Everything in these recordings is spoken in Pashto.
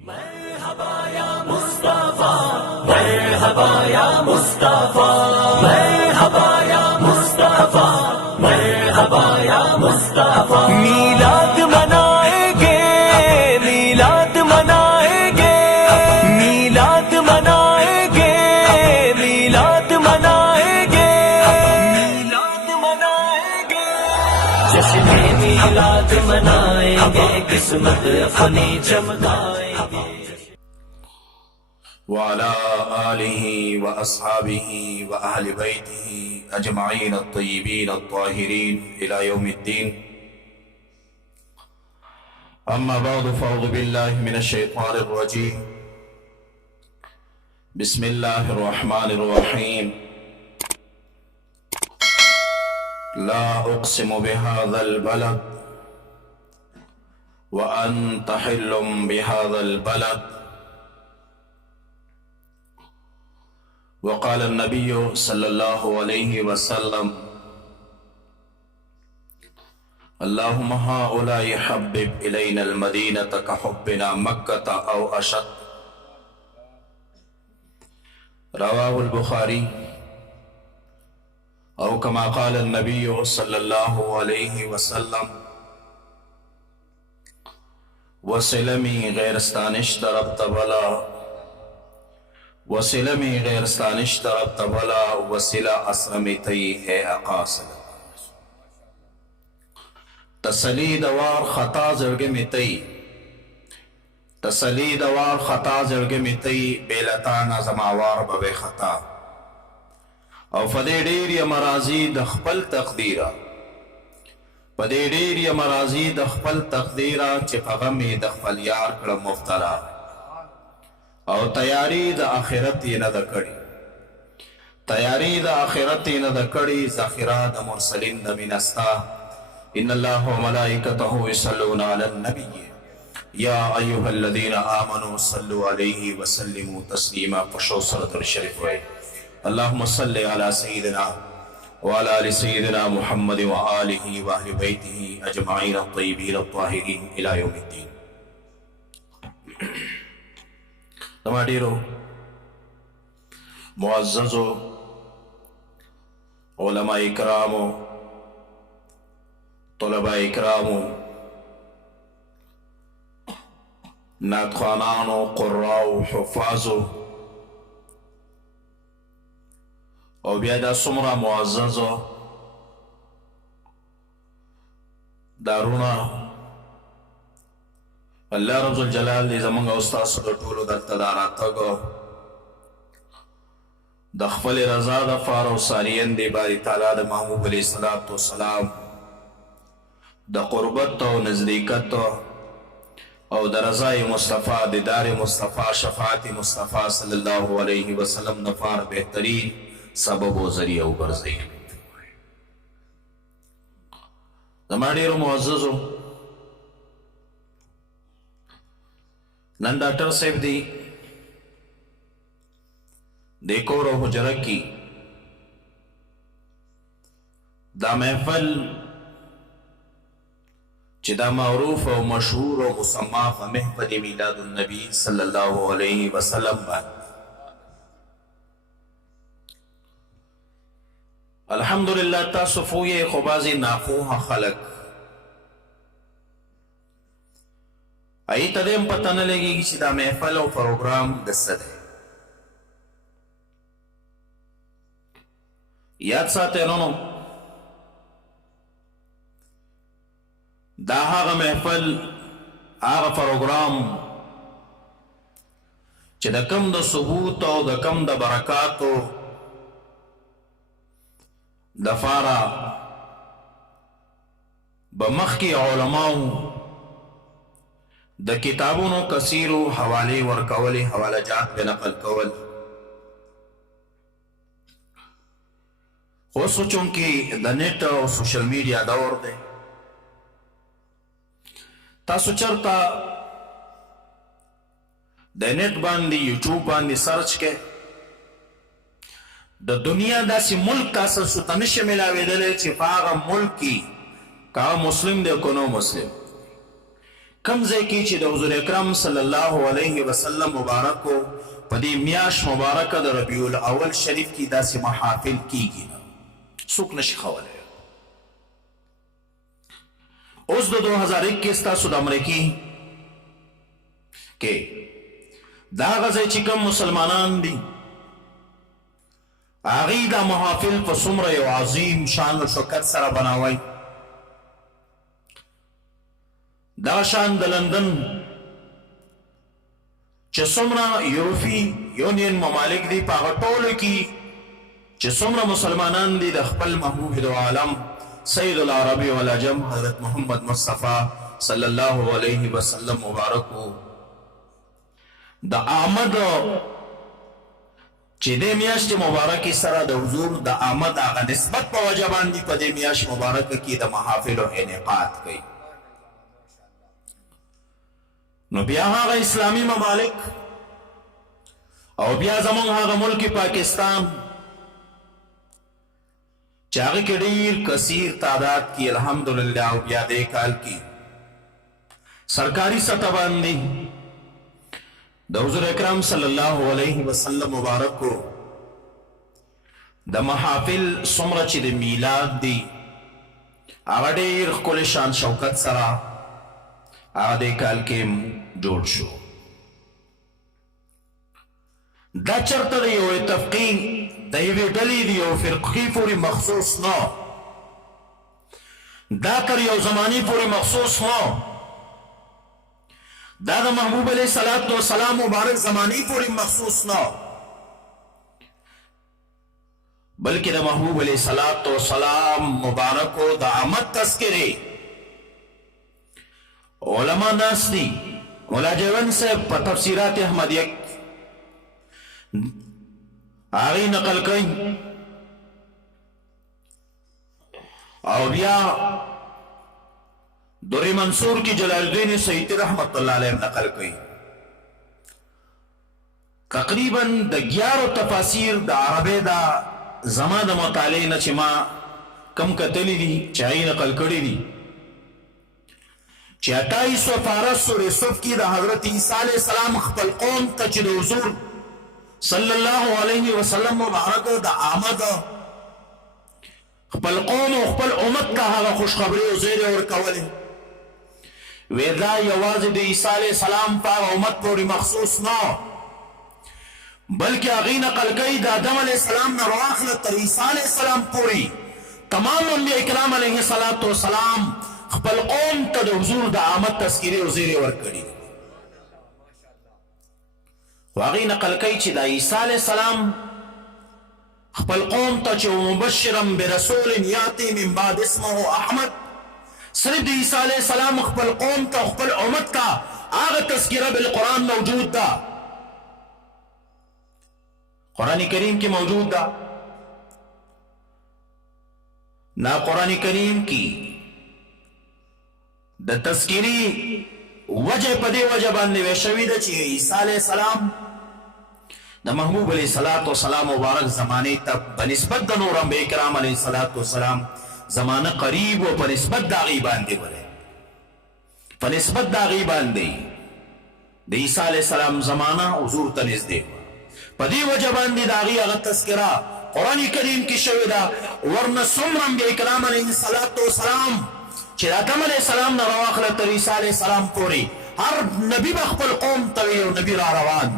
मरहबा या मुस्तफा, मरहबा या मुस्तफा, मरहबा या मुस्तफा, मरहबा या मुस्तफा। मीलाद मनाएंगे, मीलाद मनाएंगे, मीलाद मनाएंगे, मीलाद मनाएंगे, मीलाद मनाएंगे, जश्न मीलाद मनाएंगे, किस्मत अपनी चमकाएंगे। वअला आलिहि व अस्हाबिहि व अहलि बैतिहि अजमाइन अत्तय्यिबीन अत्ताहिरीन इला यौमिद्दीन। अम्मा बअद फअऊज़ु बिल्लाहि मिनश शैतानिर रजीम। बिस्मिल्लाहिर रहमानिर रहीम। ला उक़्सिमु बिहाज़ल बलद व अंत हिल्लुम बिहाज़ल बलद। वक़ाल नबिय्यु सल्लल्लाहु अलैहि वसल्लम अल्लाहुम्मा हाउलाई हब्बिब इलैनल मदीनता कहुब्बिना मक्कता औ अशद। रवाहुल बुखारी औ कमा क़ाल नबिय्यु सल्लल्लाहु अलैहि वसल्लम वसिलमी गैरस्तानिश तरब्त बला वसिलमी गैरस्तानिश तरब्त बला वसिला असलमी तई ए अकासल। तसली दवार खता जड़गे मितई, तसली दवार खता जड़गे मितई, बेलता नजमावार बवे खता और फदे डेर या मराजी दखपल तकदीरा, फदे डेर या मराजी दखपल तकदीरा चिपगमी दखपल यार कड़ मुफ्तला और तैयारी द आखिरत न द कड़ी, तैयारी द आखिरत न द कड़ी, ज़ख़िरा द मुरसलिन द मिनस्ता। इन्नल्लाह व मलाइकतहु यसल्लूना अलन नबी या अय्युहल्लज़ीना आमनू सल्लु अलैहि व सल्लिमू तस्लीमा। पशो सलातुल शरीफ वे अल्लाहुम्मा सल्लि अला सय्यिदिना व अला आलि सय्यिदिना मुहम्मद व आलिहि व अहलि बैतिहि अजमाइन अत्तय्यिबीन अत्ताहिरीन इला यौमिद्दीन। तमाडीरो मुअज़्ज़ज़ो उलमा इकरामो तलबा इकरामो नातख़वानानो क़ुर्राओ हुफ़ाज़ो और बिया सुमरा मुअज़्ज़ज़ो दारुणा अल्लाह रब्बुल जलाल दे ज़मंगा उस्ताद द टोलो दल्ता दारा तगो द ख़्फ़ल रज़ा द फ़ारो सारियन दे बारी ताला द महबूब अलैहिस्सलातु वस्सलाम द क़ुर्बत और नज़दीकत और द रज़ाए मुस्तफ़ा दीदार मुस्तफ़ा शफ़ाअत मुस्तफ़ा सल्लल्लाहु अलैहि वसल्लम नफ़ार बेहतरीन सबब व ज़रिया उबरज़ई। ज़माडीरो मुअज़्ज़ज़ो नन डॉक्टर साहब दी देखो रो हुजरा की दा महफल चिदा मरूफ और मशहूर और मुसम्मा महफल मीलादुन नबी सल्लल्लाहु अलैहि वसल्लम बा। अल्हम्दुलिल्लाह तासुफुए खुबाजी नाफूहा खलक आई तदेम पता न लगेगी सीधा महफल और प्रोग्राम दस्तद है। याद साथे नो दाहा महफल आगा प्रोग्राम च दकम द सबूत और दकम द बरकातो दफारा बमख की उलमाओं द किताबों कसीरो हवाले वर कवल हवाला जात पे नकल कवल हो सोचों कि द नेट और सोशल मीडिया दौर दे तासु चरता द नेट बांधी यूट्यूब बांधी सर्च के द दुनिया दासी मुल्क तासु सुतनिश मिलावे दले चिपागा मुल्क की का मुस्लिम दे को नो मुस्लिम کم ځای کې چې د حضور اکرم صلی الله علیه وسلم مبارکو په دې میاشت مبارکه د ربیع الاول شریف کې داسې محافل کیږي نه، څوک نشي کولی. اوس د 2021 تاسو د امریکې کې دا هغه ځای چې کوم مسلمانان دي هغوی دا محافل په څومره یو عظیم شان و شوکت سره بناوی. دغه شان د لندن چې څومره یوروپي یونین ممالک دي په هغه ټولو کې چې څومره مسلمانان دي د خپل محبوب دو عالم سید العربی والعجم حضرت محمد مصطفی صلی الله علیه وسلم مبارکو د آمد چې د میاشت مبارکې سره د حضور د آمد هغه نسبت په وجه باندې په دې میاشت مبارکه کې د محافلو انعقاد کوي. نو بیا هغه اسلامی ممالک او بیا زمونږ هغه ملک پاکستان چې هغه کې ډېر کثیر تعداد کې الحمدلله او بیا دې کال کې سرکاري سطح باندې د حضور اکرم صلی الله علیه وسلم مبارکو د محافل څومره چې د میلاد دی هغه ډېر ښکلی شان شوکت سره هغه دې کال کې جوړ شو. دا چرته د یو تفقیه د یوې ډلې د یو فرقې پورې مخصوص نه، دا تر یو زمانې پورې مخصوص نه، دا د محبوب علیه الصلاة والسلام مبارک زمانې پورې مخصوص نه، بلکې د محبوب علیه الصلاة والسلام مبارکو د آمد تذکرې علماء ناس دي. مولا جیون صاحب په تفسیرات احمدیه هغې نقل کوي او بیا در منصور کی جلال الدین سیوطی رحمت اللہ علیہ نقل کوي. تقریبا د 11 تفاسیر د عربی دا زما د مطالعې نه چې ما کم کتلی دي چې هغې نقل کړي دي چې 28 پاره سورې صف کې د حضرت عیسی علیه السلام خپل قوم ته چې د حضور صلی الله علیه وسلم مبارک د آمد خپل قوم او خپل امت ته هغه خوشخبري او زیری ورکولې وی دا یوازې د عیسی علیه السلام په امت پورې مخصوص نه، بلکې هغې نقل کوي د آدم علیه السلام نه راواخله تر عیسی علیه السلام پورې تمام انبیاء کرام علیه الصلاة والسلام خپل قوم ته د حضور د آمد تذکیرې او زیری ورکړي. خو هغې نقل کوي چې د عیسی علیه السلام خپل قوم ته چې مبشرا برسول یاتی من بعد اسمه احمد، صرف د عیسی علیه السلام خپل قوم ته خپل امت ته هغه تذکره بالقرآن موجود ده، قرآن کریم کې موجود ده. نا قرآن کریم کی د تذکری وجه په دې وجه باندې وی شوی ده چې عیسی علیه السلام د محبوب علیه الصلاة والسلام مبارک زمانې ته بنسبت د نور انبیاء کرام علیه الصلاة والسلام زمانه قریب و په نسبت د هغې باندې ولې په نسبت د هغې باندې د عیسی علیه السلام زمانه حضور ته نږدې وه. په دې وجه باندې د هغې هغه تذکره قرآن کریم کې شوې ده. ورنه څومره انبیاء کرام علیه الصلاة والسلام چې د آدم علیه السلام نه راواخله تر عیسی علیه السلام پورې هر نبي به خپل قوم ته وي او نبي را روان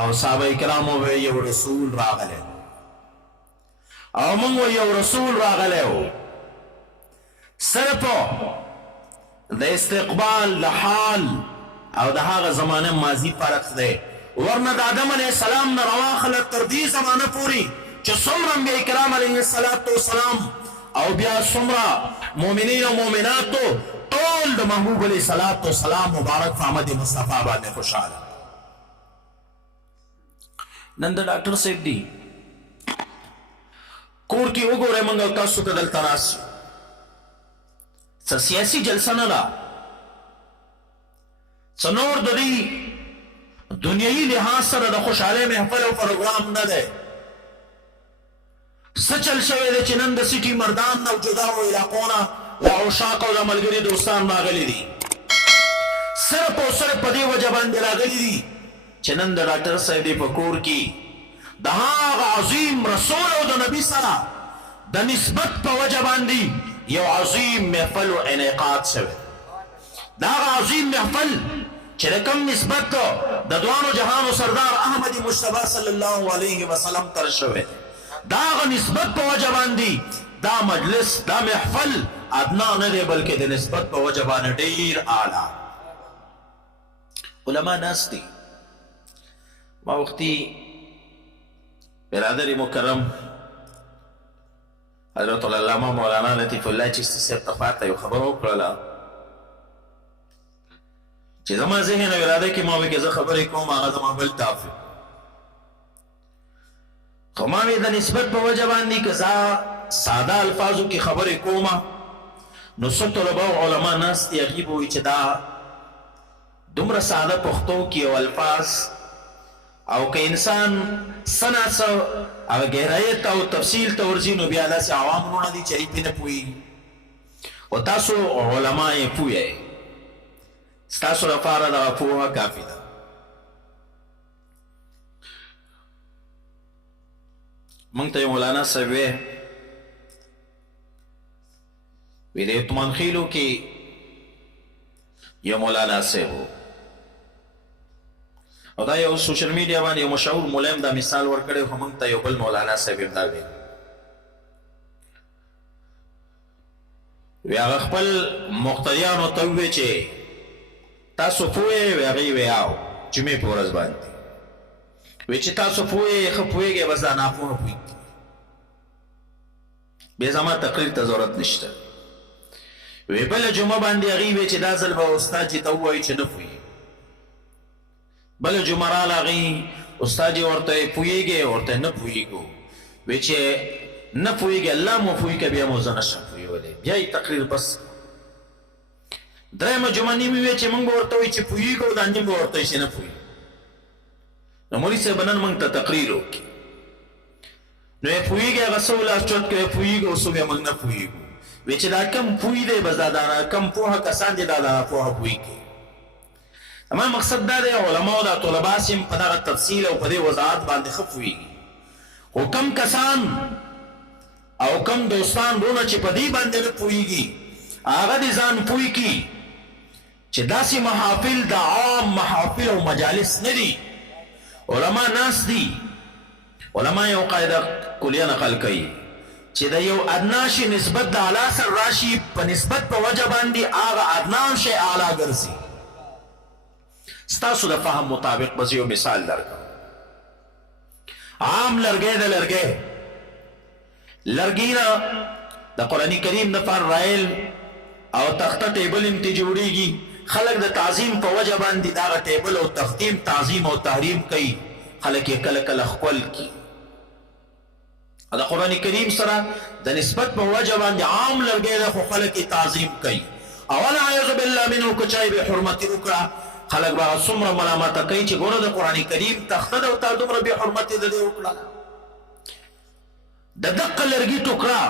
او صحابه کرامو به یو رسول راغلی او موږ یو رسول راغلی و، صرف د استقبال د حال او د هغه زمانه ماضي فرق دی. ورنه د آدم علیه السلام نه راواخله تر دې زمانه پورې چې څومره انبیاء کرام علیه الصلاة والسلام او بیا څومره مؤمنین او مؤمناتو ټول د محبوب علیه الصلاة والسلام مبارک په آمد مصطفی باندې خوشحاله. نن د ډاکټر صاحب دی کور کې وګورئ موږ او تاسو ته دلته راسو څه سیاسي جلسه نه ده، څه نور د دې دنیایي لحاظ سره د خوشحالۍ محفل او پروګرام نه دی. څه چل شوی دی چې نن د سیټي مردان او جداو علاقو نه دا عشاق او دا ملګري دوستان راغلي دي صرف او صرف په دې وجه باندې راغلي دي چې نن د ډاکټر صاحب دی په کور کې د هغه عظیم رسول او د نبي سره د نسبت په وجه باندې یو عظیم محفل او انعقاد شوی دا هغه عظیم محفل چې د کوم نسبت د دوانو جهانو سردار احمد مصطفی صلی الله علیه وسلم تر شوی دا هغه نسبت په وجه باندې دا مجلس دا محفل ادنا نه دی بلکې د نسبت په وجه باندې ډیر اعلی علما ناس دي ما وختي برادر مکرم حضرت العلامه مولانا لطیف الله چشتی صاحب ته خواته یو خبر وکړله چې زما ذهن او اراده کې ما وایي که زه خبرې کوم هغه زما بل ټاپ خو ما وایي د نسبت په وجه باندې که زه ساده الفاظو کې خبرې کوم نو څه طلبه او علما ناست دي هغوی به وایي چې دا دومره ساده پښتو کې او الفاظ او که انسان سنا څه هغه ګهرایت او تفصیل ته ورځي نو بیا داسې عوام وروڼه دي چې هغوی پرې نه پوهېږي او تاسو علما یې پوه یې ستاسو لپاره دغه پوهه کافي ده موږ ته یو مولانا صاحب وی د اتمان خیلو کې یو مولانا صاحب او دا یو سوشل میډیا باندې یو مشهور مولم دا مثال ورکړی خو موږ ته یو بل مولانا صاحب دا ویل وی هغه خپل مقتدیانو ته وویل چې تاسو پوه یې وی هغوی وی او جمعې په ورځ باندې وی چې تاسو پوه یې ښه پوهېږئ بس دا ناپوهه پوهېږي بیا زما تقریر ته ضرورت نشته وی بله جمعه باندې هغوی وی چې دا ځل به استاد چې ته ووایي چې نه پوهېږي بله جمعه راله هغوی استاد یې ورته پوهېږي ورته نه پوهېږو وی چې نه پوهېږي الله مو پوهې که بیا مو زه نشم پوهېولی بیا یې تقریر بس درېیمه جمعه نیم وی چې موږ به ورته وایي چې پوهېږو دا نیم به ورته وایي چې نه پوهېږو نو مولوي صاحب نن موږ ته تقریر وکړي نو یې پوهېږي هغه څه ولاس چوت کوي پوهېږو څو بیا موږ نه پوهېږو وی چې دا کم پوهې دی بس دا کم پوهه کسان دي دا پوهه پوهېږي اما مقصد دا دی علماء دا طلبا سیم په دغه تفصیل او په دې وضاحت باندې ښه پوهېږي خو کم کسان او کم دوستان رونه چې په دې باندې نه پوهېږي هغه دې ځان پوه کړي چې داسې محافل د عام محافل او مجالس نه دي علما ناس دي علما یو قاعده کلیه نقل کوي چې د یو ادنا شي نسبت د اعلی سره راشي په نسبت په وجه باندې هغه ادنا شی اعلی ګرځي ستاسو د فهم مطابق بس یو مثال درکړم عام لرګی د لرګي نه د قرآن کریم دپاره رایل او تخته ټیبل هم ته جوړیږي خلک د تعظیم په وجه باندې دغه ټیبل او تختیم تعظیم او تحریم کوي خلک یې کله کله ښکل کړي د قرآن کریم سره د نسبت په وجه باندې عام لرګی ده خو خلک یې تعظیم کوي او والعیاذ بالله منه که چا یې بې حرمتي وکړه خلک به هغه څومره ملامته کوي چې ګوره د قرآن کریم تخته ده او تا دومره بې حرمتي د دې وکړه د دقه لرګي ټوکړه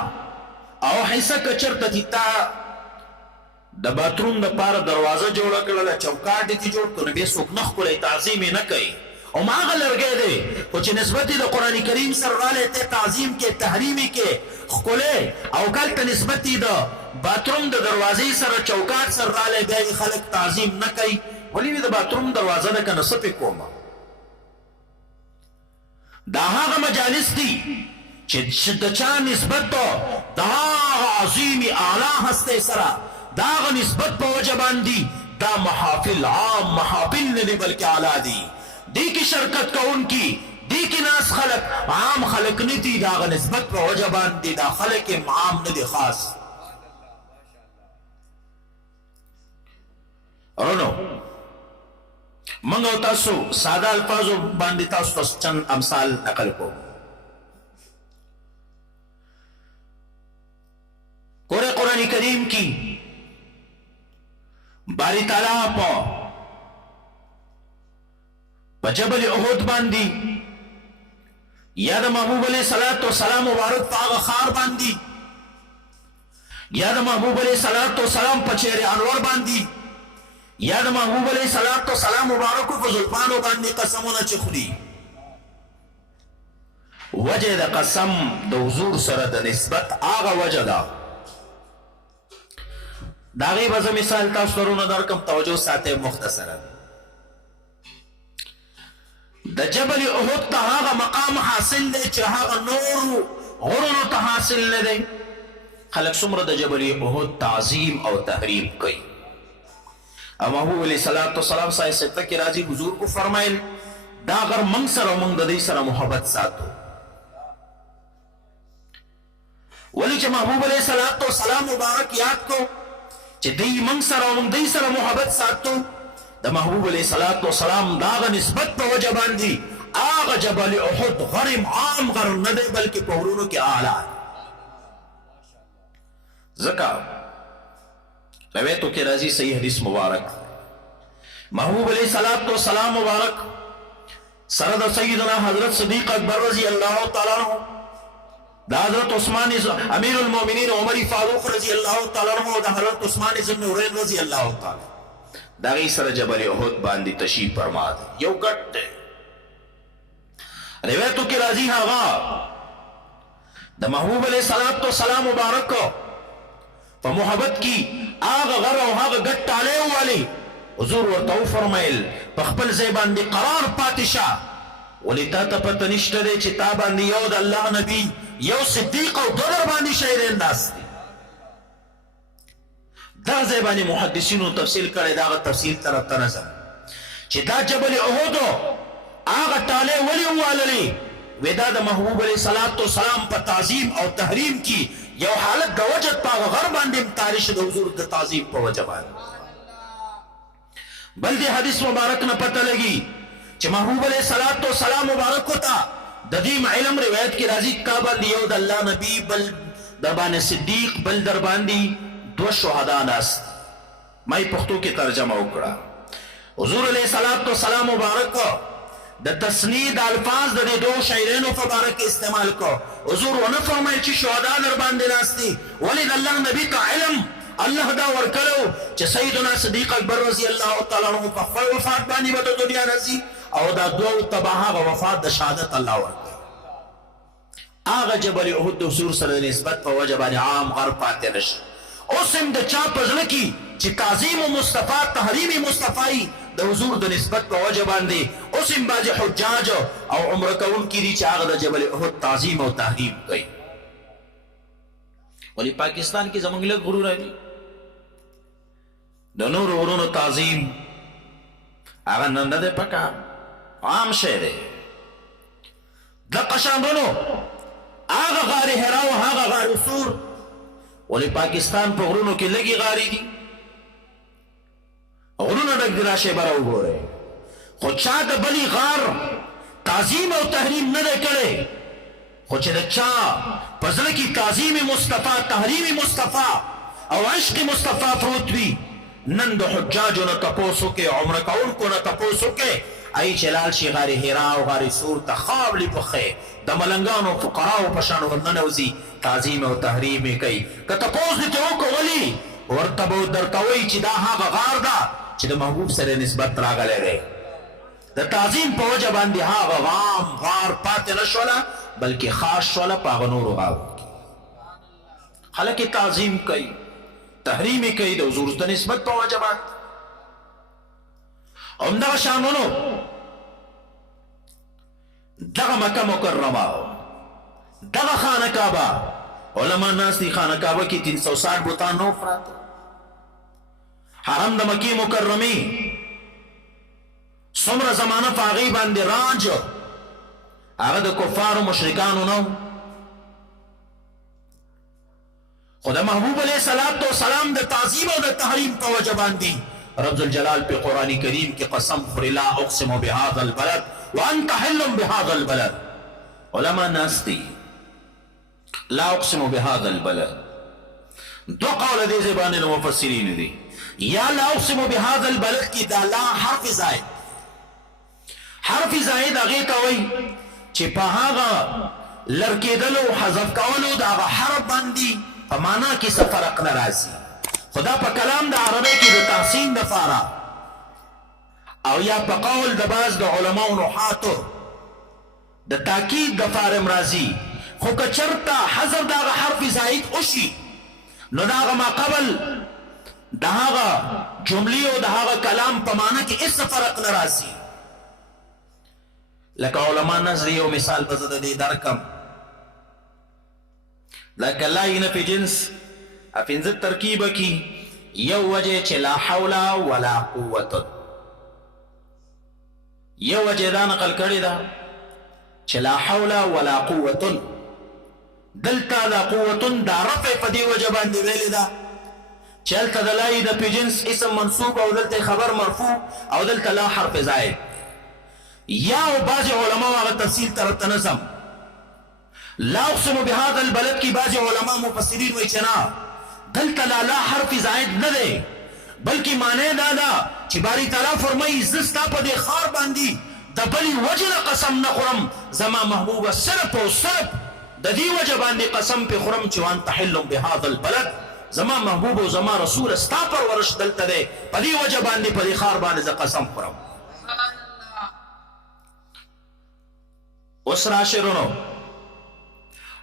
او حصه که چېرته چې تا د باتروم دپاره دروازه جوړه کړله چوکاټ یې ترې جوړ کړو نو بیا څوک نه ښکلی تعظیم یې نه کوي او هماغه لرګی دی خو چې نسبت یې د قرآن کریم سره رالی ته تعظیم کې تحریم یې کې ښکلی او کلته نسبت یې د باتروم د دروازې سره چوکاټ سره رالی بیا یې خلک تعظیم نه کوي ولې وي د باتروم دروازه ده که نه څه پې کومه دا هغه مجالس دي چې د چا نسبت د هغه عظیمې اعلی هستۍ سره د هغه نسبت په وجه باندې دا محافل عام محافل نه دي بلکې اعلی دي دی کی شرکت کوونکي دی کی ناس خلق عام خلق نه دي د هغه نسبت په وجه باندې دا خلق عام نه دي خاص ورونو موږ او تاسو ساده الفاظو باندې تاسو ته چند امثال نقل کوو ګوره قرآن کریم کی باری تعالی په جبل احد باندې یا د محبوب علیه صلات و سلام مبارک په هغه ښار باندې یا د محبوب علیہ الصلوۃ والسلام په چهره انور باندې یا د محبوب علیہ الصلوۃ والسلام مبارک په زلفانو باندې قسمونه چې خوري. وجه د قسم د حضور سره د نسبت هغه وجه ده. د هغې به زه مثال تاسو ته رونه درکړم، توجه ساتئ مختصرا. د جبل احد ته هغه مقام حاصل دی چې هغه نور غرونو ته حاصل نه دی. خلق څومره د جبل احد تعظیم او تحریم کوي. او محبوب علیہ الصلوۃ والسلام صحیح سته کې راځي، حضور کو فرمایل دا غر موږ سره موږ د دې سره محبت ساتو. ولی چې محبوب علیہ الصلوۃ والسلام مبارک یاد کو چې دې موږ سره موږ دې سره محبت ساتو، د محبوب علیہ الصلوۃ والسلام دا نسبت په وجه باندې هغه جبل احد غر عام غر نه دی بلکې په غرونو کې اعلی. ځکه روایتو کې راځي صحیح حدیث مبارک، محبوب علیہ الصلوۃ والسلام مبارک سره د سیدنا حضرت صدیق اکبر رضی اللہ تعالی عنہ، د حضرت عثمان امیر المؤمنین عمر فاروق رضی اللہ تعالی عنہ او د حضرت عثمان ذو النورین رضی اللہ تعالی دا غي سره جبل احد باندې تشریف فرما دي. یو ګټ روایتو کې راځي هغه د محبوب علیہ الصلوۃ والسلام مبارک په محبت کی آغا غر او هغه ګټ ټاله والی حضور ورته فرمایل په خپل ځای باندې قرار پاتې شه، ولی تا ته پته نشته دی چې تا باندې یو د الله نبی یو صدیق او دو در باندې شهیدان ناست دي. دا ځای باندې محدثینو تفصیل کړی، دا هغه تفصیل طرف ته نه ځم چې دا جبل احد هغه ټاله ولې وواللې. وی دا د محبوب علیہ الصلوۃ والسلام په تعظیم او تحریم کی یو حالت د وجد په غر باندې تاریخ د حضور د تعظیم په وجه باندې. بل دې حدیث مبارک نه پته لګي چې محبوب علیہ الصلوۃ والسلام مبارک ہوتا د دې علم روایت کې راځي کا باندې یو د الله نبی بل در باندې صدیق بل در باندې دو شهدا ناست. مې پښتو کې ترجمه وکړه. حضور علیہ الصلوۃ والسلام مبارک د تسنید الفاظ د دې دوه شاعرانو په باره کې استعمال کو. حضور ونه فرمایل چې شهدا در باندې ناشتي، ولی د الله نبی ته علم الله دا ورکړو چې سیدنا صدیق اکبر رضی الله تعالی عنہ په خپل وفات باندې به د دنیا راځي او دا دوه تباهه وفات د شهادت الله ورکړي. هغه جبل احد د حضور سره نسبت په وجه باندې عام غر پاتې نشي. اوس هم د چا په زړه کې چې تعظیم مصطفی تحریم مصطفی د حضور د نسبت په وجه باندې اوس هم بعض حجاج او عمره کوونکي دي چې هغه د جبل احد تعظیم او تحریم کوي. ولی پاکستان کې زمونږ لږ غرور دي د نور غرونو تعظیم هغه نه دی پکار، عام شی دی. دغه شانونو هغه غار حرا او هغه غار سور، ولی پاکستان په غرونو کې لګي غاري دي، غرونه ډک دي. راشه بره وګورئ، خو چا د بلی غار تعظیم او تحریم نه دی کړی، خو چې د چا په زړه کې تعظیم مصطفی تحریم مصطفی او عشق مصطفی پروت وي، نن د حجاجو نه تپوس وکړئ، عمره کوونکو نه تپوس وکړئ، ای چې لاړ شي غار حرا او غار سور ته خاورې پخې د ملنګانو فقراو په شان ورننوځي، تعظیم او تحریم یې کوي. که تپوس دې ته وکړو ولي، ورته به درته وایي چې دا هغه غار ده چې د محبوب سره نسبت راغلی دی. د تعظیم په وجه باندې هغه عام غار پاتې نه شوله بلکې خاص شوله په هغه نورو غارو کې. خلک یې تعظیم کوي، تحریم یې کوي د حضور د نسبت په وجه باندې. همدغه شانونو دغه مکه مکرمه دغه خانه کعبه علما ناس دي، خانه کعبه کې 360 بوتان نو پراته. حرم د مکی مکرمه څومره زمانه په هغې باندې راج هغه د کفارو مشرکانو نو، خو د محبوب علیہ الصلوۃ والسلام د تعظیم او د تحریم په وجه باندې رب ذوالجلال په قرآن کریم کې قسم خوري لا اقسم بهذا البلد وانت حل بهذا البلد. علما ناس دي لا اقسم بهذا البلد، دو قول دې زبان المفسرین دي، یا لا اقسم بهذا البلد کی دا لا حرف زائد، حرف زائد هغه ته وایي چې په هغه لرکېدلو حذف کولو د هغه حرف باندې په معنا کې څه فرق نه راځي خدا په کلام د عربی کې د تحسین دپاره او یا په قول د بعض د علماو نحاتو د تاکید دپاره هم راځي خو که چرته حذف د هغه حرف زائد وشي نو د هغه ما قبل د هغه جملې او د هغه کلام په معنا کې هېڅ فرق نه راځي لکه علما نظر یو مثال به زه د دې درکم لکه لا نه په جنس پنځه ترکیبه کې یو وجه چې لا حول ولا قوت یو وجه دا نقل کړې ده چې لا حول ولا قوت دلته دا قوت دا رفع په دې وجه باندې ویلې ده چې هلته د لا د په جنس اسم منصوب او دلته خبر مرفوع او دلته لا حرف زائد یا او بعض علماء هغه تفصیل طرف ته نظم لا اقسم بهذا البلد کی بعض علماء مفسرین وایي چې نه دلته لا حرف زائد نه دی بلکې معنی دا ده چې باری تعالی فرمایي زه ستا په دې ښار باندې د بلې وجې نه قسم نه خورم زما محبوبه صرف او صرف د دې وجه باندې قسم پې خورم چې وانت حل بهذا البلد زما محبوب او زما رسول ستا پرورش دلته دی په دې وجه باندې په دې ښار باندې زه قسم خورم اوس راشئ رونو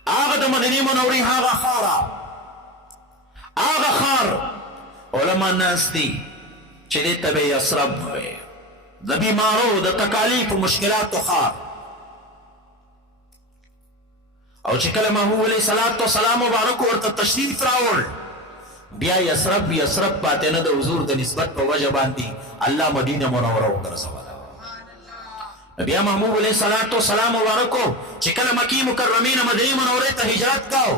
هغه د مدینې منورې هغه ښاره هغه ښار علما ناست دي چې دې ته به یثرب وی د بیمارو د تکالیفو مشکلاتو ښار او چې کله محبوب علیه صلات وسلام مبارک ورته تشریف راوړ بیا یثرب پاتې نه د حضور د نسبت په وجه باندې الله مدینه منوره وګرځوله بیا محبوب علیہ الصلوۃ والسلام مبارکو چې کله مکی مکرمه نه مدینه منوره ته هجرت کاو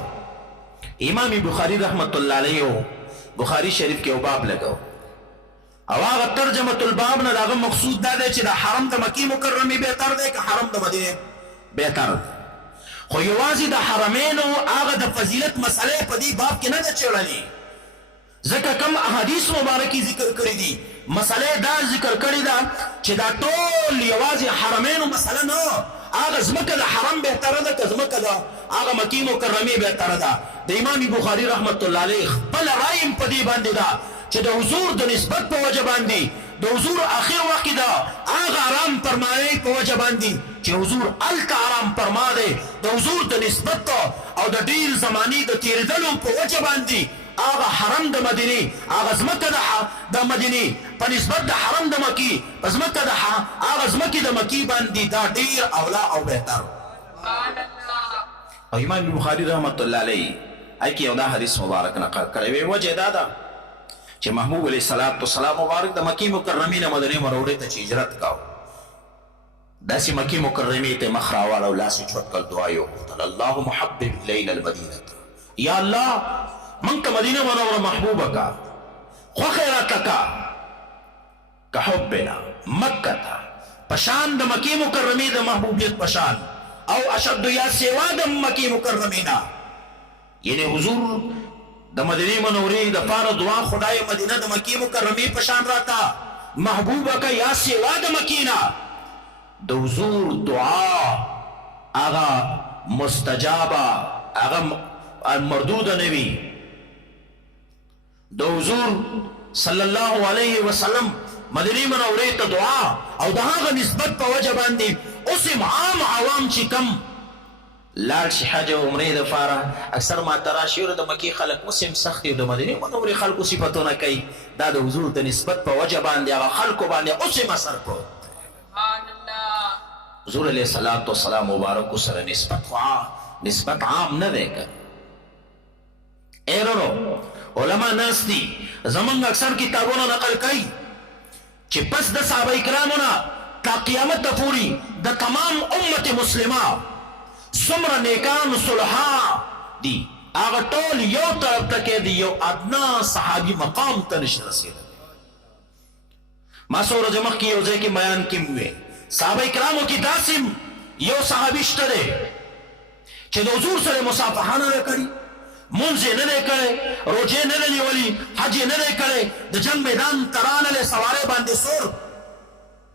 امام بخاری رحمت الله علیه بخاری شریف کې باب لګاو او هغه ترجمه الباب نه داغه مقصود دا دی چې د حرم د مکی مکرمه بهتر دی که حرم د مدینه بهتر دی خو یوازې د حرمینو هغه د فضیلت مسئله په دې باب کې نه ده چړلې ځکه کم احادیث مبارکی ذکر کړی دي مسئله دا ذکر کړی ده چې دا ټول یوازې حرمینو مسئله نه هغه ځمکه د حرم بهتره ده که ځمکه د هغه مکې مکرمې بهتره ده د امام بخاري رحمت الله علیه خپل رای په دې باندې ده چې د حضور د نسبت په وجه باندې د حضور آخر وخت کې ده هغه آرام فرمایي په وجه باندې چې حضور هلته آرام فرما دی د حضور د نسبت او د ډېر زمانې د تېرېدلو په وجه باندې هغه حرم د مدینې هغه ځمکه د مدینې په نسبت د حرم د مکې په ځمکه د هغه ځمکې د مکې باندې دا ډېر اولا او بهتر او امام بخاري رحمت الله علیه هغې کې یو دا حدیث مبارک نقل کړی وی وجه دا ده چې محبوب علیه الصلات والسلام مبارک د مکې مکرمې نه مدینې منورې ته چې هجرت کاو داسې مکې مکرمې ته مخ راواړه او لاس یې چوټ کړ دعا یې وغوښتل اللهم حبب الینا المدینة یا الله من ته مدینه منوره محبوبه کا خوښه یې راته کا که حبنا مکه ته پشان د مکې مکرمې د محبوبیت پشان او اشد یا سوا د مکې مکرمې نه یعنی حضور د مدینې منورې دپاره دعا خدای مدینه د مکې مکرمې پشان راته محبوبه کا یا سوا د مکې نه د حضور دعا هغه مستجابه هغه مردوده نه وي د حضور صلی الله علیه وسلم مدینه منورې ته دعا او د هغه نسبت په وجه باندې اوس هم عام عوام چې کم لاړ شي حج او عمرې دپاره اکثر ماته راشي د مکې خلک اوس هم سخت دي د مدینې منورې خلکو صفتونه کوي دا د حضور د نسبت په وجه باندې هغه خلکو باندې اوس هم اثر پروت حضور علیه الصلات والسلام مبارکو سره نسبت عام نه دی که ایرونو علما ناست دي زمونږ اکثر کتابونه نقل کوي چې پس د صحابه کرامو نه تا قیامت ته پورې د تمام امت مسلمه څومره نیکان صلحا دي هغه ټول یو طرف ته کې دي یو ادنا صحابي مقام ته نشي رسېدلی ما څو ورځې مخکې یو ځای کې بیان کې وې صحابه کرامو کې داسې یو صحابي شته دی چې د حضور سره مصافحه نه ده کړې منځ یې نه دی کړی روژې نه دی نیولي حج یې نه دی کړی د جنګ میدان ته رانلی سوارۍ باندې سور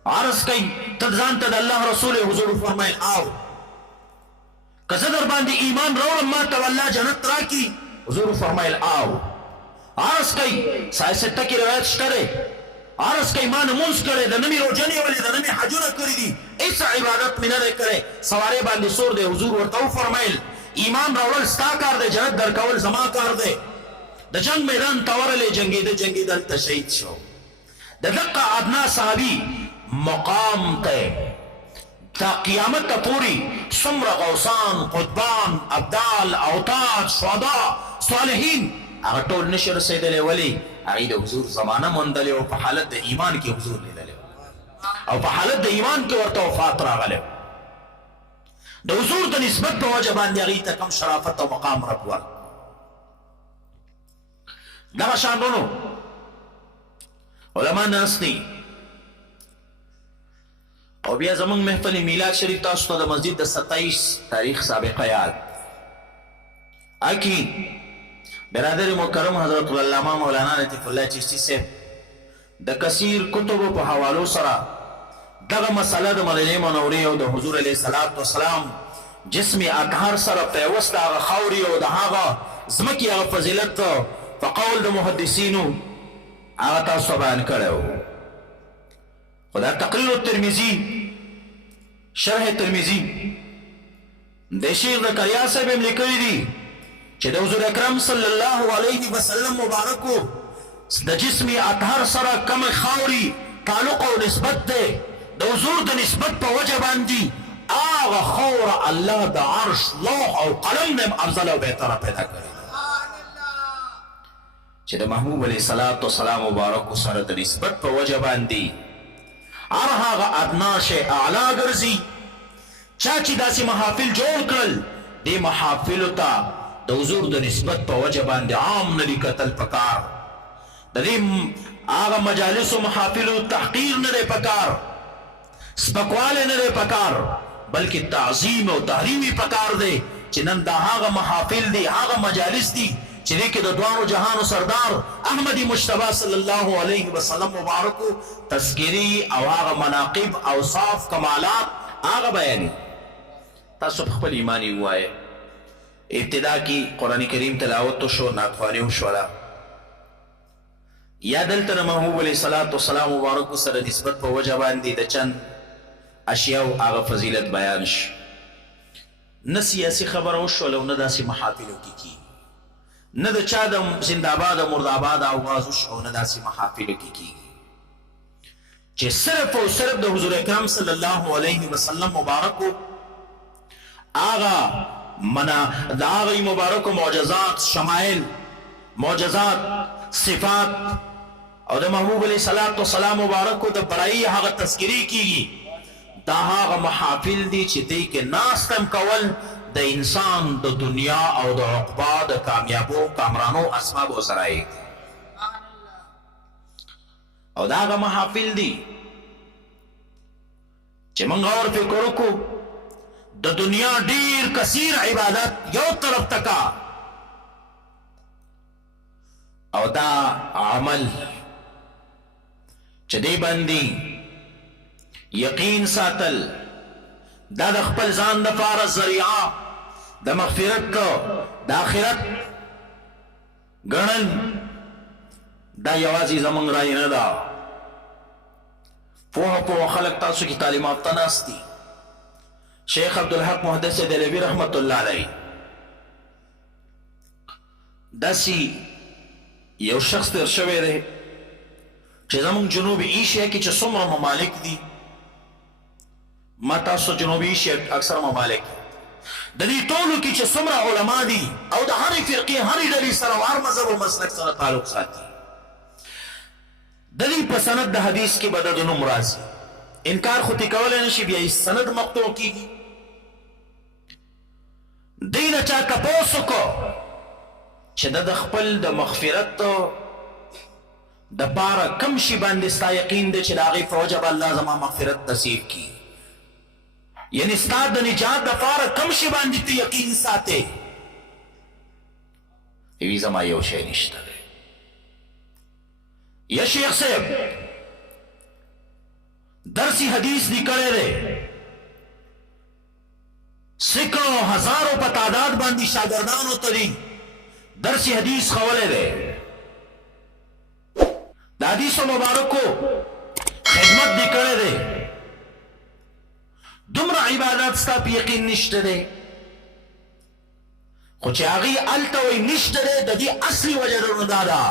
عرض کوي ته ځان ته د الله رسول حضور فرمایل آو که زه در باندې ایمان راوړم ما ته الله جنت راکړي. حضور فرمایل آو عرض کوي سایسته کې روایت شته دی، عرض کوي ما لمونځ کړی د نه مې روژه نیولې د نه مې حجونه کړي دي، هېڅ عبادت مې نه دی کړی، سوارې باندې سور دی. حضور ورته وفرمیل ایمان راوړل ستا کار دی، جنت درکول زما کار دی. د جنگ میدان ته ورغلی، جنګېده دلته شهید شو. د دقه ادنا صحابي مقام ته تا قیامت ته پورې څومره غوثان، قطبان، ابدال، اوتاد، شهدا، صالحین هغه ټول نشي رسېدلی. ولې؟ هغوی د حضور زمانه موندلې او په حالت د ایمان کې حضور لیدلی او په حالت د ایمان کې ورته وفات راغلی. د حضور د نسبت په وجه باندې هغوی ته کم شرافت او مقام رب ورکړ. دغه شان ورونو علما ناست دي او بیا زمونږ محفل میلاد شریف تاسو ته د مسجد د 27 تاریخ سابقه یاد اکی. برادر مکرم حضرت العلامه مولانا لطیف الله چشتی صاحب د کثیر کتبو په حوالو سره دغه مسله د مدینې منورې او د حضور علیه الصلاة والسلام جسم اطهر سره پیوست هغه خاورې او د هغه ځمکې هغه فضیلت په قول د محدثینو هغه تاسو بیان کړی و. خو دا تقریر الترمذی شرح ترمذی د شیخ زکریا صاحب هم لیکلی دي چې د حضور اکرم صلی الله علیه وسلم مبارکو د جسم اطهر سره کم خاوري تعلق او نسبت ده. د حضور د نسبت په وجه باندې هغه خاوره الله د عرش لوح او قلم نه افضل او بهتره پیدا کړی چې د محبوب علیه الصلاة والسلام مبارکو سره د نسبت په وجه باندې هر هغه ادنا شی اعلی ګرځي. چا چې داسې محافل جوړ کړل دې محافلو ته د حضور د نسبت په وجه باندې عام نه دي کتل پکار، د دې هغه مجالسو محافلو تحقیر نه دی پکار، سپکوالی نه دی پکار، بلکې تعظیم او تحریمی پکار دی چې نن دا هغه محافل دی، هغه مجالس دی چې دې کې د دوانو جهانو سردار احمدی مجتبی صلی الله علیه وسلم مبارکو تذکری او هغه مناقب اوصاف کمالات هغه بیاني. تاسو خپل ایمانی ووایه. ابتدا کی قرآن کریم تلاوت شو، نعتخوانی شولا، یا دلته د محبوب علیه الصلاة والسلام مبارکو سره نسبت په وجه باندې د چند اشیاو هغه فضیلت بیان شي. نه سیاسي خبره وشوله او نه داسې محافلو کې کیږي، نه د چا د زنده‌باد او مرده‌باد آواز وشو، نه داسې محافلو کې کیږي چې صرف او صرف د حضور اکرم صلی الله علیه وسلم مبارکو آغا د هغوی مبارکو معجزات، شمائل، معجزات، صفات او د محبوب علیه الصلاة والسلام مبارکو د بڑائی هغه تذکری کیږي. دا هغه محافل دي چې دې کې ناستم کول د انسان د دنیا او د عقبا د کامیابو کامرانو اسباب و ذرایع او دا هغه محافل دي چې موږ غور فکر وکړو د دنیا ډیر کثیر عبادت یو طرف تکا او دا عمل چې دی باندې یقین ساتل دا د خپل ځان دپاره ذریعه د مغفرت د آخرت ګڼل دا یوازې زموږ رای نه ده. پوهه خلک تاسو کې تعلیم یافته ناست دي. شیخ عبدالحق محدث دهلوي رحمت الله علیه داسې یو شخص تیر شوی دی چې زموږ جنوب ایشیا کې چې څومره ممالک دي، ما تاسو جنوب ایشیا اکثر ممالک د دې ټولو کې چې څومره علما دي او د هرې فرقې هرې ډلې سره او هر مذهب او مسلک سره تعلق ساتي، د دې په سند د حدیث کې به د نوم راځي. انکار خو تې کولی نشي، بیا یې سند مقطوع کېږي. دی نه چا تپوس وکړو چې د خپل د مغفرت دپاره کم شي باندې ستا یقین دی چې د هغې په وجه به الله زما مغفرت نصیب کړي، یعنی ستا د نجات دپاره کم شي باندې ته یقین ساتې؟ وی زما یو شی نشته دی. یا شیخ صاحب درسی حدیث دی کړی دی سکړو هزارو په تعداد باندې شاګردانو ته دي درس حدیث خوله ده د حدیثو مبارکو خدمت دې کړی دی دومره عبادت ستا په یقین نشته دی خو چې هغې هلته وایي نشته دی د دې اصلي وجه نو دا ده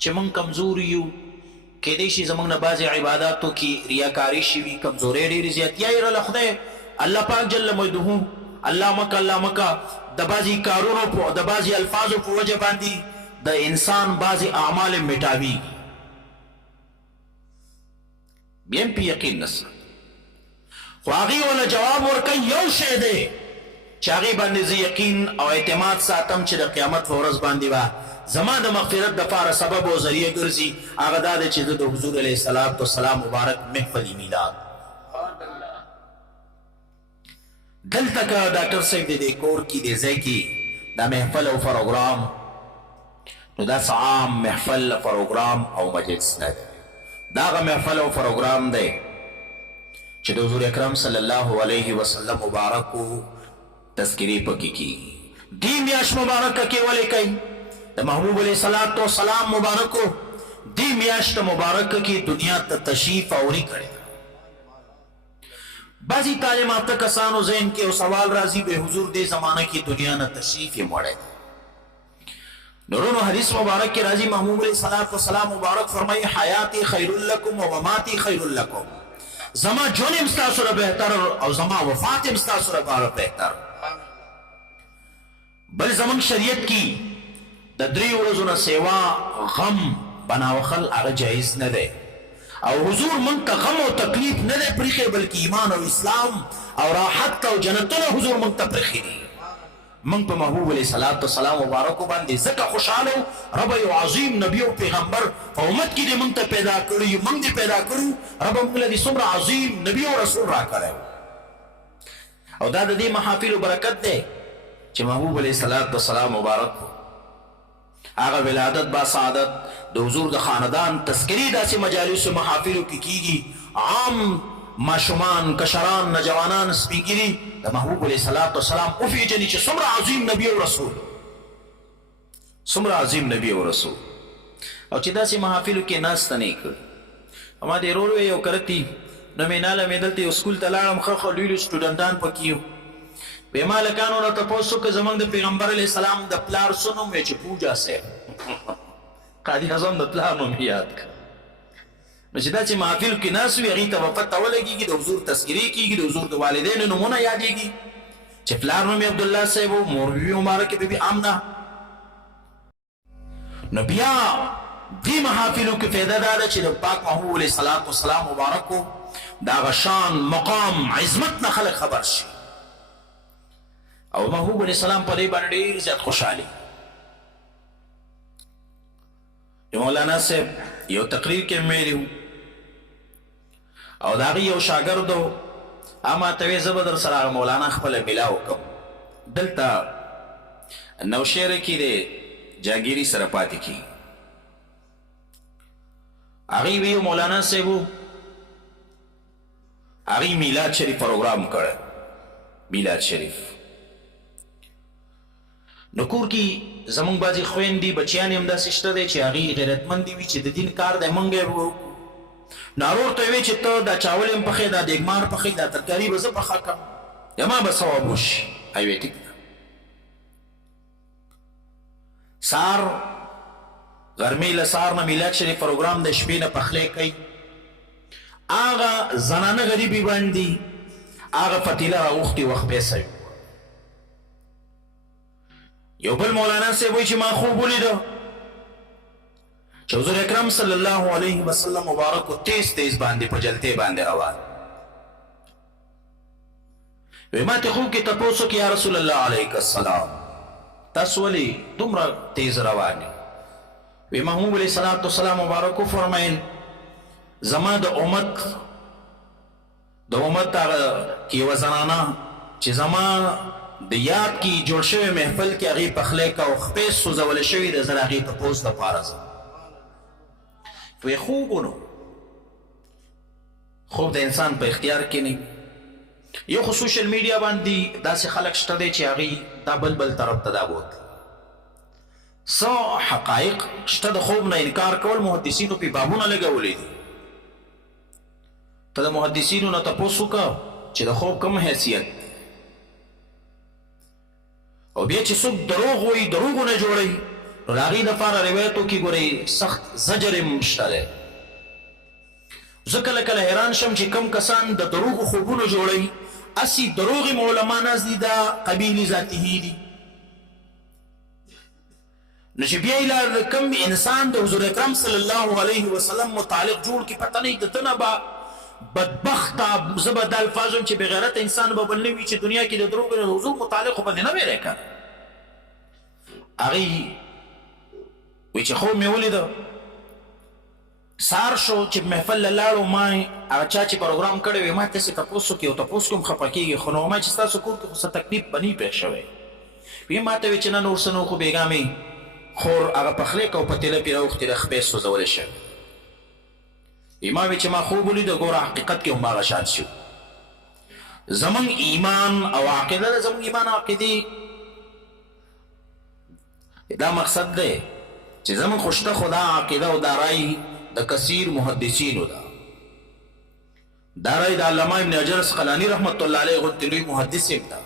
چې موږ کمزور یو کېدای شي زموږ نه بعضې عباداتو کې ریاکاري شوي کمزورۍ ډېرې زیاتیا یې راله خدای الله پاک جل مجده الله مکه د بعضې کارونو د بعضې الفاظو په وجه باندې د انسان بعضې اعمال مټاویږي بیا هم په یقین نسته خو هغې وله جواب ورکوي یو شی دی چې هغې باندې زه یقین او اعتماد ساتم چې د قیامت په ورځ باندې به زما د مغفرت دپاره سبب او ذریعه ګرځي هغه دا دی چې زه د حضور علیه السلام مبارک محفل میلاد دلته که ډاکټر صاحب د دې کور کې دې ځای کې دا محفل او پروګرام نو دا عام محفل پروګرام او مجلس نه دی دا هغه محفل او پروګرام دی چې د حضور اکرم صلی الله علیه وسلم مبارکو تذکرې پکې کېږي دې میاشت مبارکه کې ولې کوي د محبوب علیه السلام مبارکو دې میاشت مبارکه کې دنیا ته تشریف آوري کړې بعضی تعلیمات کسانو ذہن کې او سوال راځي به حضور دې زمانه کې دنیا نه تشریف یې موړی نورونو حدیث مبارک کې راځي محبوب علیه السلام مبارک فرمایي حیاتی خیر لکم و مماتی خیر لکم زما ژوند هم ستاسو نه بهتر او زما وفات هم ستاسو لپاره بهتر بل زمونږ شریعت کې د 3 ورځو نه سیوا غم بناوخل هغه جایز نه دی او حضور موږ ته غم او تکلیف نه دی پرېښی بلکې ایمان او اسلام او راحت او جنتونه حضور موږ ته پرېښي دي موږ په محبوب علیه السلام مبارکو باندې ځکه خوشحاله رب یو عظیم نبی او پیغمبر په امت کې دې موږ ته پیدا کړي موږ دې پیدا کړو رب موږ له دې څومره عظیم نبی او رسول راکړی او دا د دې محافلو برکت دی چې محبوب علیه السلام مبارک هغه ولادت با سعادت د حضور د خاندان تذکرې داسې مجالسو محافلو کې کیږي عام ماشومان کشران نوجوانان سپینګیري د محبوب علیه السلام وپېژني چې څومره عظیم نبی او رسول څومره عظیم نبی او رسول او چې داسې محافلو کې ناسته نه یې کړي ما دې ورور یو کرتي نو مې ناله مې دلته یو سکول ته لاړم ښه لوی لوی سټوډنټان پکې یو وی ما لکانو نه تپوس وکړه زموږ د پیغمبر علیه السلام د پلار څه نوم وی چې پوجا صاحب قاضي اعظم د پلار نوم یاد کړه نو چې دا چې محافلو کې ناست وي هغې ته به پته ولګېږي د حضور تذکرې کېږي د حضور د والدینو نومونه یادېږي چې پلار نوم یې عبدالله صاحب و مور بیبي مبارکه بیبي آمنه نو بیا دې محافلو کې فایده دا ده چې د پاک محبوب علیه السلام مبارکو د هغه شان مقام عظمت نه خلک خبر شي او محبوب علیه السلام په دې باندې ډېر زیات خوشحالي مولانا صاحب یو تقریر کې ویلي و او د هغې یو شاګرد و ما ته ویې زه به در سره هغه مولانا خپله ملا وکړم دلته نوشهره کې د جاګیري سره پاتې کېږي هغې وی مولانا صاحب و هغې میلاد شریف پروګرام کړی میلاد شریف نو کور کې زمونږ بعضې خویندې بچیان هم داسې شته دی چې هغې غیرتمندې وي چې د دین کار دی موږ یې وکړو نارور ته وی چې ته دا چاول هم پخې دا دیګمار پخې دا ترکاري به زه پخه کړم یا ما به ثواب وشي ویې ټیک ده سهار غرمې له سهار نه میلاد شریف پروګرام د شپې نه پخلی کوي هغه زنانه غریبي باندې هغه فتیله راوښتي وخت پیسه یو بل مولانا صاحب وایي چې ما خوب ولیده چې حضور اکرم صلی الله علیه وسلم مبارک تیز باندې په جلتې باندې روان وی ما ته خوب کې تپوس وکړ یا رسول الله علیه السلام تاسو ولې دومره تیز روان یې وی محبوب علیه السلام مبارک فرمایل زما د امت هغه کې یوه زنانه چې زما د یاد کې جوړ شوی محفل کې هغې پخلی کا او خپې سوځولی شوي د زه د هغې تپوس دپاره ځم وی خوب نو خوب د انسان په اختیار کې نه یو خو سوشل میډیا باندې داسې خلک شته دی چې هغوی دا بل طرف ته دا بوتل څه حقایق شته د خوب نه انکار کول محدثینو پې بابونه لګولی دي ته د محدثینو نه تپوس وکړه چې د خوب کم حیثیت او بیا چې څوک دروغ وایي دروغو نه جوړوي نو د هغې دپاره روایتو کې ګورئ سخت زجر یې شته دی زه کله کله حیران شم چې کم کسان د دروغو خوبونه جوړوي اسی دروغ علما ناز دي دا قبیل ذاته دي نو چې بیا یې کم انسان د حضور اکرم صلی الله علیه وسلم متعلق جوړ کې پته نه د ده نه به بدبخته زه به دا الفاظ وایم چې بغیرته انسان به بل نه وي چې دنیا کې د دروغ د حضور متعلق خو باندې نه ویلی که هغې وایي چې خوب مې ولیده سار شو چې محفل له لاړو ما هغه چا چې پروګرام کړی وی ما تاسې تپوس وکړي او تپوس کوم خفه کېږي خو نو ما چې ستاسو کور کې خو څه تکلیف به نه پېښ شوی وی ما ته وی چې نه نور څه نه خو بېګا مې خور هغه پخلی که او په تیله پې راوښتې د خپې سوځولی شوی وی ما وی چې ما خوب ولیده ګوره حقیقت کې هم هغه شان شو زمونږ ایمان او عقیده ده زمونږ ایمان او عقیدې دا مقصد دی چې زمونږ خو شته خو دا عقیده او دا رای د کثیر محدثینو ده دا رای د علامه ابن حجر اسقلاني رحمت الله علیه غوندې لوی محدث یې ده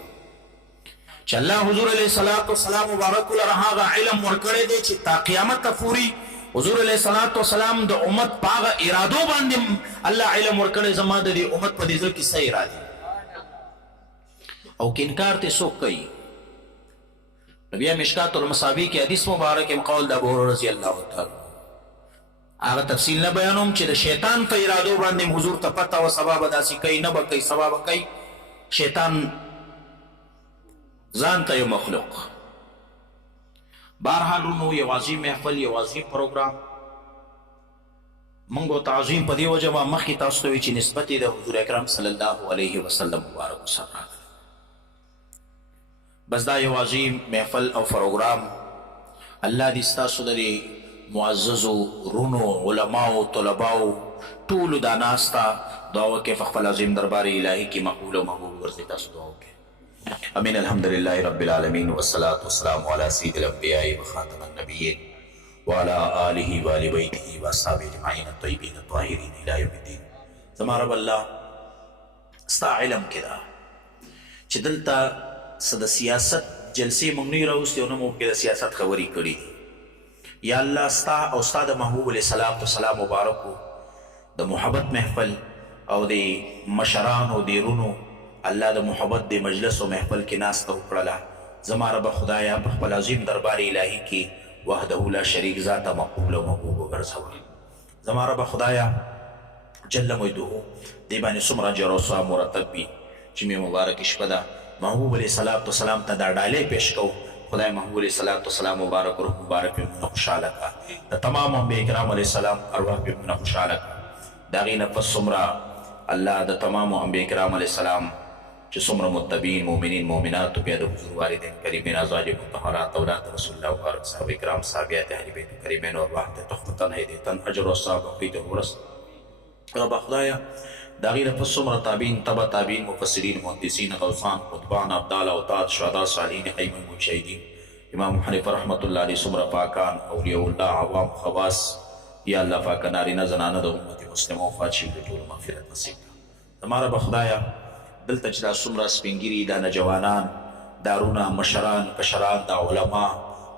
چې الله حضور علیه الصلاة والسلام مبارک لره هغه علم ورکړی دی چې تا قیامت ته پوري حضور علیه الصلاة والسلام د امت په هغه ارادو باندې الله علم ورکړی زما د دې امت په دې زړه کې څه ارادې او که انکار ته څوک کوي نو بیا مشکات المصابیح کې حدیث مبارک قول د ابو هریره رضی الله تعالی هغه تفصیل نه بیانوم چې د شیطان په ارادو باندې حضور ته پته وه سبا به داسې کوي نه به کوي سبا به کوي شیطان ځان ته یو مخلوق بهرحال ورونو یو عظیم محفل یو عظیم پروګرام موږ به تعظیم په دې وجه به مخکې تاسو ته وایي چې نسبت یې د حضور اکرم صلی الله علیه وسلم مبارک سره بس دا یو عظیم محفل او پروګرام الله دې ستاسو د دې معززو رونو علماو طلباو ټولو دا ناسته دعا وکړئ په خپل عظیم دربار الهي کې مقبول او محبوب ګرځئ تاسو دعا وکړئ امین الحمدلله رب العالمین والصلاة والسلام علی سید الانبیاء وخاتم النبیین وعلى آله وآل بیته واصحابه اجمعین الطیبین الطاهرین الی یوم الدین زما رب الله ستا علم کې ده چې دلته څه د سیاست جلسې موږ نه راوستې او نه مو پکې د سیاست خبرې کړي دي یا الله ستا او ستا د محبوب علیه السلام والسلام مبارکو د محبت محفل او د مشرانو د رونو الله د محبت د مجلس او محفل کې ناسته وکړله زما رب خدایا په خپل عظیم دربار الهي کې وحده لا شریک ذاته مقبول او محبوب وګرځوه زما رب خدایا جل مجده دې باندې څومره اجر او ثواب مرتب وي چې مې مبارک شپه ده محبوب علیه السلام ته دا ډالۍ پیش کوو خدای محبوب علیه السلام والسلام مبارک روح مبارک پې مونږ خوشحاله کړه د تمام انبیا کرام علیه السلام ارواح پې مونږ خوشحاله کړه د هغې نه پس څومره الله د تمامو انبیا کرام علیه السلام چې څومره متبین مؤمنین مؤمناتو بیا د حضور والدین کریمین ازواج مطهرات اولاد رسول الله مبارک صحابه کرام صحابیات اهل بیت کریمین ارواح ته تحفتن هدیتن اجر و ثواب عقیده ورس رب خدایا د هغې نه پس څومره تابعین تبع تابعین مفسرین محدثین غوثان قطبان ابدال اوتاد شهدا صالحین ایمن مجاهدین امام حنیفه رحمت الله علیه څومره پاکان اولیاء الله عوام خواص یا الله پاکه نارینه زنانه د امت مسلمه وفات شوي د ټولو مغفرت نصیب کړه زما ربه خدایه دلته چې دا څومره سپین ګیري دا نوجوانان دا رونه مشران کشران دا علما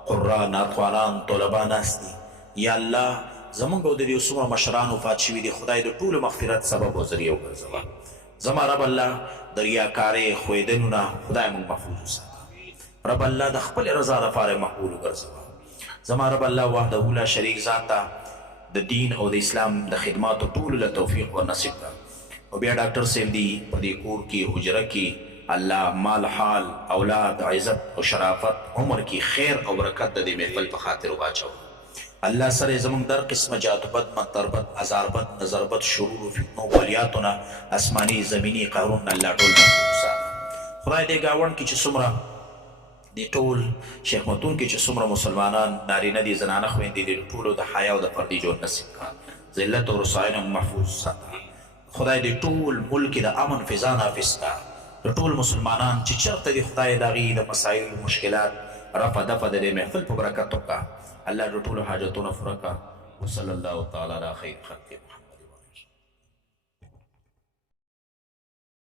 قرا ناتوانان طلبا ناست دي یا الله زمونږ او د دې څومره مشران وفات شوي دي خدای د ټولو مغفرت سبب او ذریعه وګرځوه زما رب الله د ریاکارۍ ښویدنو نه خدای موږ محفوظ وساته رب الله د خپل رضا دپاره محبول وګرځوه زما رب الله وحده لا شریک ذات ته د دین او د اسلام د خدماتو ټولو له توفیق ورنصیب کړه او بیا ډاکټر صاحب دي په دې کور کې حجره کې الله مال حال اولاد عزت او شرافت عمر کې خیر او برکت د دې محفل په خاطر واچوه الله سره زمونږ در قسمه جاتبت منتربت ازاربت نظربت شرور و فتنو والیاتونه اسمانی زمینی قهرون الله ټول محفوظ ساته خدای دې ګاونډ کې چې څومره دې ټول شیخ متون کې چې څومره مسلمانان نارینه دي زنانه خویندې دي ټولو د حیا او د فردي ژوند نصیب کړه ذلت او رسوایي نه محفوظ ساته خدای دې ټول ملک د امن فضا نافظ کړه د ټول مسلمانان چې چېرته د خدای د هغې د مسایلو مشکلات رفع دفع د دې محفل په برکت وکړه. الله د ټولو حاجتونه پوره کړه. وصلی الله تعالی علی خیر خلق محمد.